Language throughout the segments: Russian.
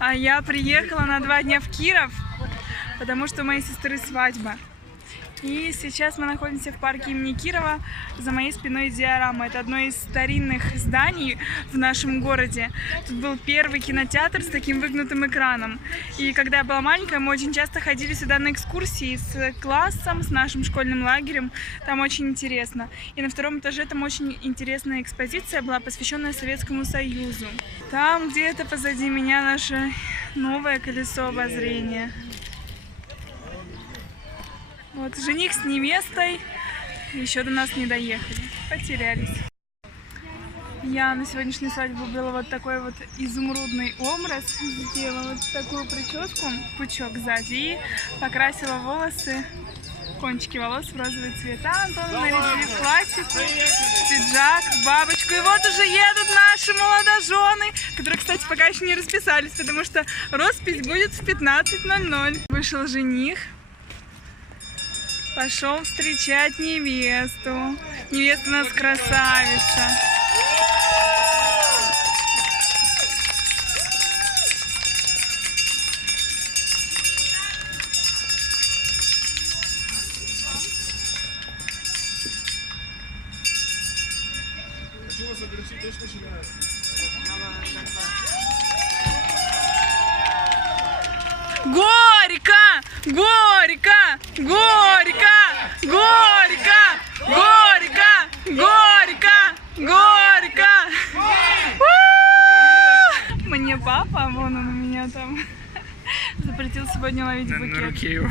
А я приехала на 2 дня в Киров, потому что у моей сестры свадьба. И сейчас мы находимся в парке имени Кирова. За моей спиной диорама. Это одно из старинных зданий в нашем городе. Тут был первый кинотеатр с таким выгнутым экраном. И когда я была маленькая, мы очень часто ходили сюда на экскурсии с классом, с нашим школьным лагерем. Там очень интересно. И на 2-м этаже там очень интересная экспозиция была, посвященная Советскому Союзу. Там где-то позади меня наше новое колесо обозрения. Вот жених с невестой еще до нас не доехали, потерялись. Я на сегодняшнюю свадьбу выбрала вот такой вот изумрудный образ, сделала вот такую прическу, пучок сзади, и покрасила волосы, кончики волос в розовый цвет. А Антон нарядили в классику, пиджак, бабочку. И вот уже едут наши молодожены, которые, кстати, пока еще не расписались, потому что роспись будет в 15:00. Вышел жених. Пошел встречать невесту. Невеста у нас красавица. Горько! Горько! Горько! Горько! Горько! Горько! Горько! Мне папа, вон он у меня там, запретил сегодня ловить букет.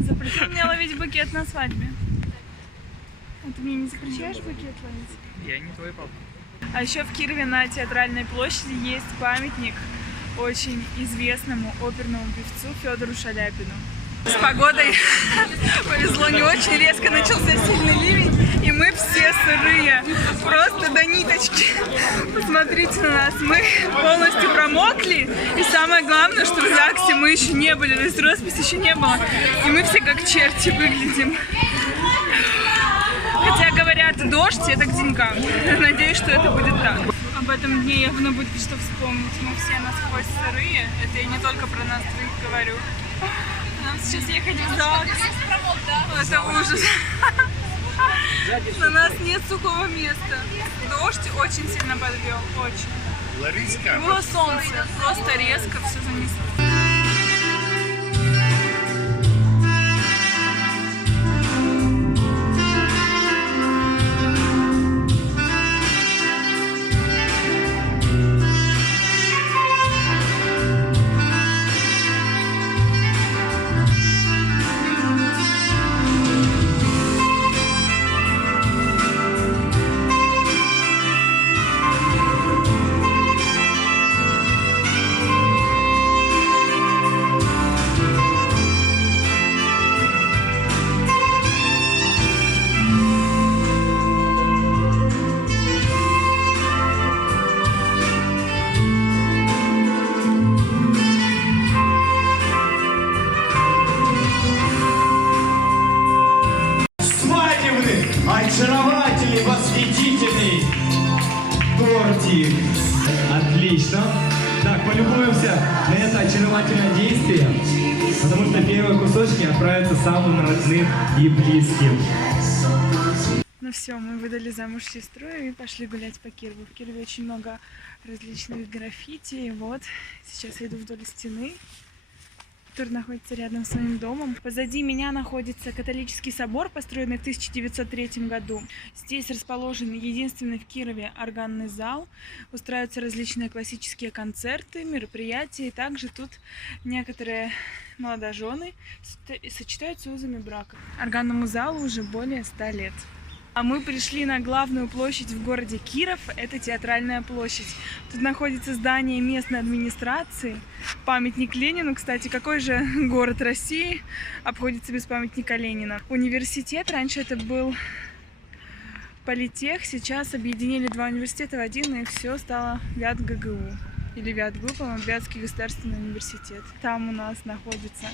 Запретил мне ловить букет на свадьбе. А ты мне не запрещаешь букет ловить? Я не твой папа. А еще в Кирове на Театральной площади есть памятник очень известному оперному певцу Федору Шаляпину. С погодой повезло не очень, резко начался сильный ливень, и мы все сырые, просто до ниточки. Посмотрите на нас, мы полностью промокли, и самое главное, что в ЗАГСе мы еще не были, то есть росписи еще не было, и мы все как черти выглядим. Хотя говорят, дождь это к деньгам, надеюсь, что это будет так. Об этом дне явно будет что вспомнить, мы все насквозь сырые, это я не только про нас двоих говорю. Нам сейчас ехать в ЗАГС. Это ужас. На нас нет сухого места. Дождь очень сильно подвел. Очень. Было солнце. Просто резко все занесло. Очаровательный, восхитительный тортик. Отлично. Так, полюбуемся на это очаровательное действие, потому что первые кусочки отправятся самым родным и близким. Ну все, мы выдали замуж сестру и пошли гулять по Кирову. В Кирове очень много различных граффити. И вот, сейчас я иду вдоль стены, который находится рядом с моим домом. Позади меня находится католический собор, построенный в 1903 году. Здесь расположен единственный в Кирове органный зал. Устраиваются различные классические концерты, мероприятия. И также тут некоторые молодожены сочетаются узами брака. Органному залу уже более 100 лет. А мы пришли на главную площадь в городе Киров, это Театральная площадь. Тут находится здание местной администрации, памятник Ленину. Кстати, какой же город России обходится без памятника Ленина? Университет, раньше это был политех, сейчас объединили 2 университета в один, и все стало ВятГГУ. Или ВятГУ, по-моему, Вятский государственный университет. Там у нас находится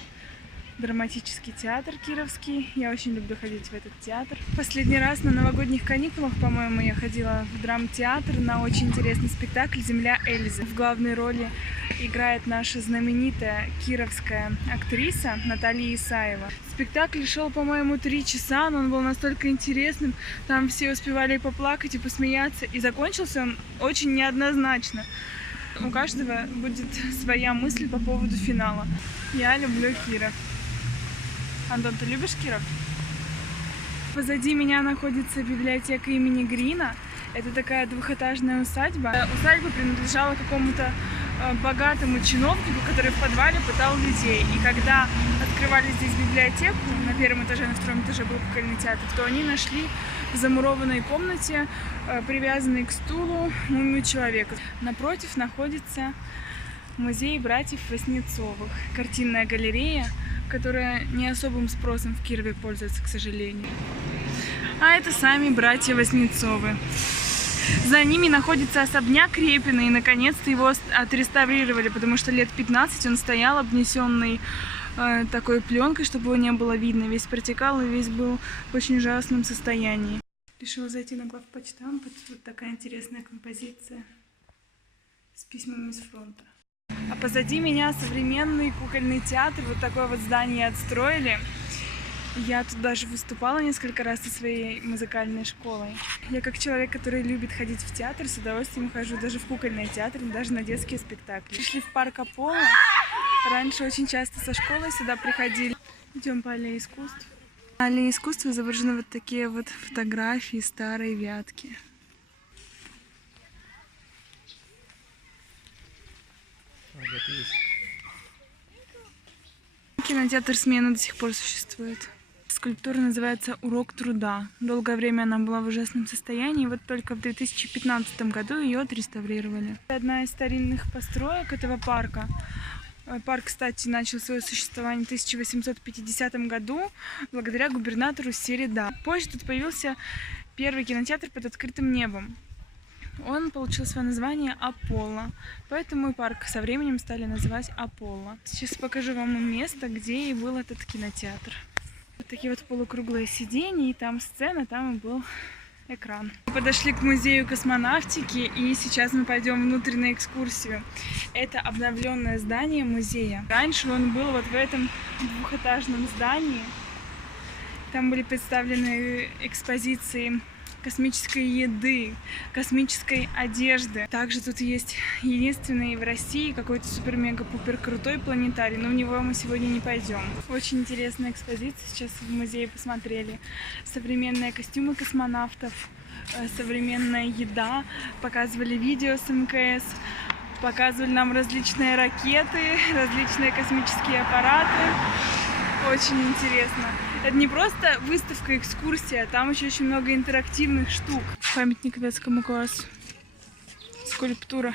драматический театр кировский. Я очень люблю ходить в этот театр. Последний раз на новогодних каникулах, по-моему, я ходила в драмтеатр на очень интересный спектакль «Земля Эльзы». В главной роли играет наша знаменитая кировская актриса Наталья Исаева. Спектакль шел, по-моему, 3 часа, но он был настолько интересным. Там все успевали и поплакать, и посмеяться. И закончился он очень неоднозначно. У каждого будет своя мысль по поводу финала. Я люблю Киров. Антон, ты любишь Киров? Позади меня находится библиотека имени Грина. Это такая двухэтажная усадьба. Усадьба принадлежала какому-то богатому чиновнику, который в подвале пытал людей. И когда открывали здесь библиотеку, на первом этаже, на втором этаже был кукольный театр, то они нашли в замурованной комнате, привязанной к стулу, мумию человека. Напротив находится музей братьев Васнецовых. Картинная галерея, которая не особым спросом в Кирове пользуется, к сожалению. А это сами братья Васнецовы. За ними находится особняк Репина, и наконец-то его отреставрировали, потому что лет 15 он стоял обнесенный такой пленкой, чтобы его не было видно. Весь протекал и весь был в очень ужасном состоянии. Решила зайти на главпочтамт. Тут такая интересная композиция с письмами с фронта. А позади меня современный кукольный театр. Вот такое вот здание отстроили. Я тут даже выступала несколько раз со своей музыкальной школой. Я как человек, который любит ходить в театр, с удовольствием хожу даже в кукольный театр, даже на детские спектакли. Пришли в парк Аполло. Раньше очень часто со школой сюда приходили. Идем по аллее искусств. На аллее искусств изображены вот такие вот фотографии старой Вятки. Кинотеатр «Смена» до сих пор существует. Скульптура называется «Урок труда». Долгое время она была в ужасном состоянии, вот только в 2015 году ее отреставрировали. Одна из старинных построек этого парка. Парк, кстати, начал свое существование в 1850 году благодаря губернатору Середа. Позже тут появился первый кинотеатр под открытым небом. Он получил свое название Аполло, поэтому и парк со временем стали называть Аполло. Сейчас покажу вам место, где и был этот кинотеатр. Вот такие вот полукруглые сиденья, и там сцена, там и был экран. Мы подошли к музею космонавтики, и сейчас мы пойдем внутрь на экскурсию. Это обновленное здание музея. Раньше он был вот в этом двухэтажном здании. Там были представлены экспозиции космической еды, космической одежды. Также тут есть единственный в России какой-то супер-мега-пупер крутой планетарий, но в него мы сегодня не пойдем. Очень интересная экспозиция, сейчас в музее посмотрели. Современные костюмы космонавтов, современная еда, показывали видео с МКС, показывали нам различные ракеты, различные космические аппараты. Очень интересно. Это не просто выставка, экскурсия, там еще очень много интерактивных штук. Памятник детскому классу. Скульптура.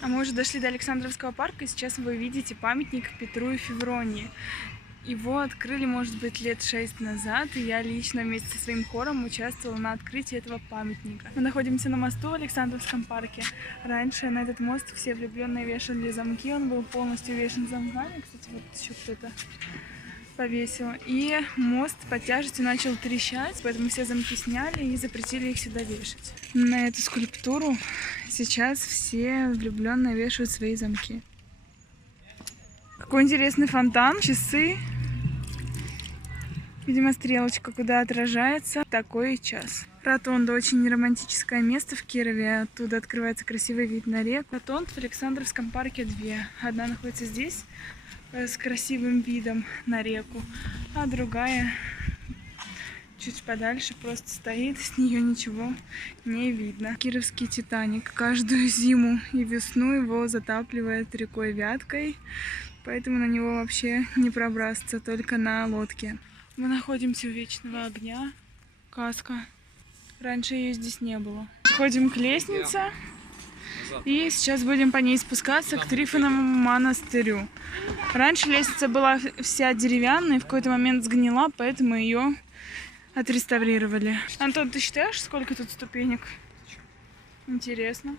А мы уже дошли до Александровского парка, и сейчас вы видите памятник Петру и Февронии. Его открыли, может быть, лет 6 назад, и я лично вместе со своим хором участвовала на открытии этого памятника. Мы находимся на мосту в Александровском парке. Раньше на этот мост все влюбленные вешали замки, он был полностью вешен замками. Кстати, вот еще кто-то повесил. И мост под тяжестью начал трещать, поэтому все замки сняли и запретили их сюда вешать. На эту скульптуру сейчас все влюбленные вешают свои замки. Какой интересный фонтан, часы. Видимо, стрелочка, куда отражается такой час. Ротонда — очень романтическое место в Кирове. Оттуда открывается красивый вид на реку. Ротонд в Александровском парке 2. Одна находится здесь с красивым видом на реку, а другая чуть подальше просто стоит, с нее ничего не видно. Кировский Титаник. Каждую зиму и весну его затапливает рекой Вяткой, поэтому на него вообще не пробраться, только на лодке. Мы находимся у Вечного огня. Каска. Раньше ее здесь не было. Подходим к лестнице. И сейчас будем по ней спускаться к Трифоновому монастырю. Раньше лестница была вся деревянная, в какой-то момент сгнила, поэтому ее отреставрировали. Антон, ты считаешь, сколько тут ступенек? Интересно.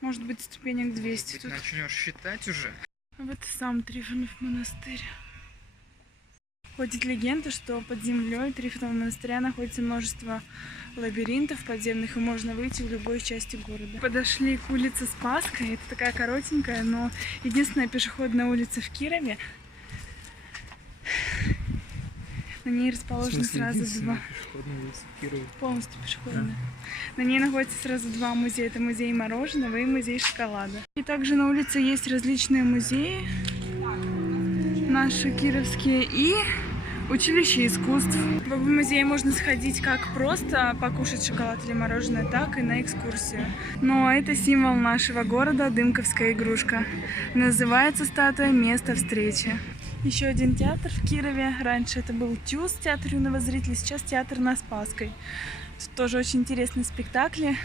Может быть, ступенек 200 тут. Начнешь считать уже? Вот и сам Трифонов монастырь. Ходит легенда, что под землей Трифонова монастыря находится множество лабиринтов подземных, и можно выйти в любой части города. Подошли к улице Спасской. Это такая коротенькая, но единственная пешеходная улица в Кирове. На ней расположены сразу два... Полностью пешеходная. На ней находится сразу два музея. Это музей мороженого и музей шоколада. И также на улице есть различные музеи, наши кировские, и училище искусств. В музей можно сходить как просто покушать шоколад или мороженое, так и на экскурсию. Но это символ нашего города, дымковская игрушка. Называется статуя «Место встречи». Еще один театр в Кирове. Раньше это был ТЮЗ, театр юного зрителя, сейчас театр на Спасской. Тут тоже очень интересные спектакли.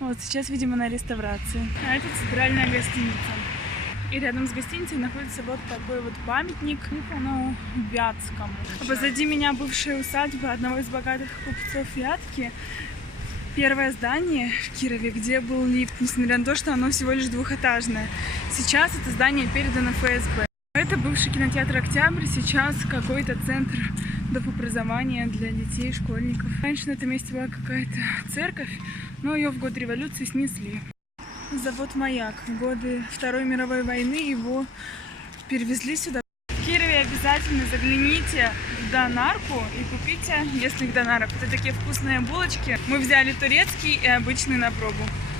Вот сейчас, видимо, на реставрации. А это центральная гостиница. И рядом с гостиницей находится вот такой вот памятник Тихону Вятскому. А позади меня бывшая усадьба одного из богатых купцов Вятки. Первое здание в Кирове, где был лифт, несмотря на то, что оно всего лишь двухэтажное. Сейчас это здание передано ФСБ. Это бывший кинотеатр «Октябрь», сейчас какой-то центр доп. Образования для детей, школьников. Раньше на этом месте была какая-то церковь, но ее в год революции снесли. Завод «Маяк». В годы Второй мировой войны его перевезли сюда. В Кирове обязательно загляните в Донарку и купите, если их Донарок. Это такие вкусные булочки. Мы взяли турецкий и обычный на пробу.